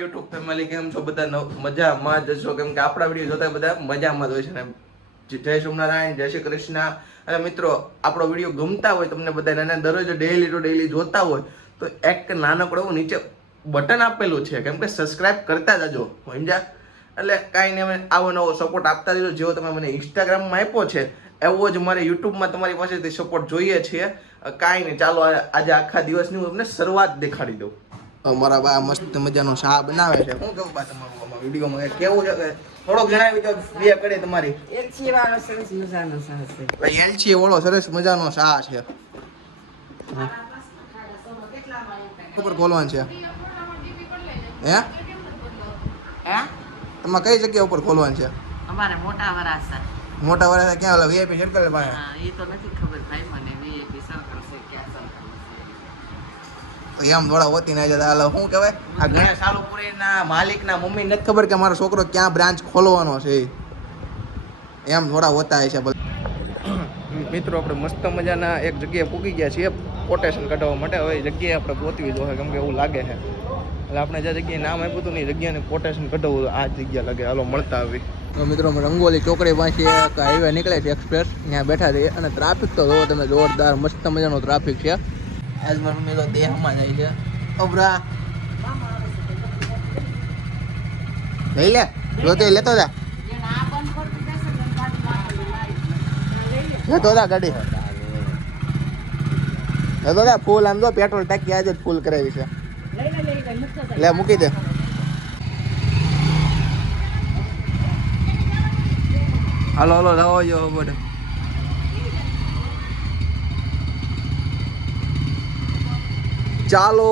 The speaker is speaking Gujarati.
યુટ્યુબ ફેમિલી, કેમ છો બધા? મજામાં જ છો? કેમ કે આપણા વિડીયો જોતા બધા મજામાં જ હોય છે ને. જય સોમનારાયણ, જય શ્રી કૃષ્ણ. અને મિત્રો, આપણો વિડીયો ગમતા હોય તમને બધા દરરોજ ડેઈલી ટુ ડેઈલી જોતા હોય તો એક નાનકડું એવું નીચે બટન આપેલું છે, કેમ કે સબસ્ક્રાઇબ કરતા જજો, સમજ્યા? એટલે કાંઈ નહીં, અમે આવો નવો સપોર્ટ આપતા રહેજો. જેવો તમે મને ઇન્સ્ટાગ્રામમાં આપ્યો છે એવો જ મારે યુટ્યુબમાં તમારી પાસેથી સપોર્ટ જોઈએ છીએ. કાંઈ નહીં, ચાલો આજે આખા દિવસની હું તમને શરૂઆત દેખાડી દઉં. અમારા બા મસ્ત મજાનો શા બનાવે છે. શું કહું બા તમારું વિડીયોમાં કેવું છે? થોડોક જણાવી દો, બે કરે તમારી. એલચી વાળો સરસ મજાનો શાહ છે. એલચી વાળો સરસ મજાનો શા છે. ઉપર ખોલવાનું છે હે? તમારે કઈ જગ્યા ઉપર ખોલવાનું છે? અમારે મોટા વરાસા. મોટા વરાસા ક્યાં? ઓલા વીઆઈપી સર્કલ પાસે? હા, એ તો નથી ખબર ભાઈ મને. વીઆઈપી સર્કલ છે ક્યાં સર્કલ છે? એમ થોડા હોતી ના જતા. શું કહેવાય, આ ગણેશ સાલુપુરીના માલિકના મમ્મી નથી ખબર કે મારો છોકરો ક્યાં બ્રાન્ચ ખોલવાનો છે. એમ થોડા હોતા છે. મિત્રો, આપણે મસ્ત મજાના એક જગ્યાએ પૂકી ગયા છીએ કોટેશન કઢાવવા માટે. હવે એ જગ્યાએ આપણે પહોંચવી જોઈએ, કેમ કે એવું લાગે છે. એટલે આપણે જે જગ્યાએ નામ આપ્યું હતું ને એ જગ્યાને કોટેશન કઢાવવું, આ જગ્યા લાગે. હાલો મળતા આવી. તો મિત્રો, રંગોલી ચોકડી પાસે એક હાઈવે નીકળે છે એક્સપ્રેસ, ત્યાં બેઠા છીએ. અને ટ્રાફિક તો જોવો તમે, જોરદાર મસ્ત મજાનો ટ્રાફિક છે. આજ મારો મેલો દેહમાં જાય છે. ઓબરા લઈ લે, જોતે લેતો જા, લેતો જા ગાડી, લેતો જા. ફૂલ આમ જો પેટ્રોલ ટાંકી આજે જ ફૂલ કરાવી છે. લે મૂકી દે. હાલો હાલો લાવો જો બધે. ચાલો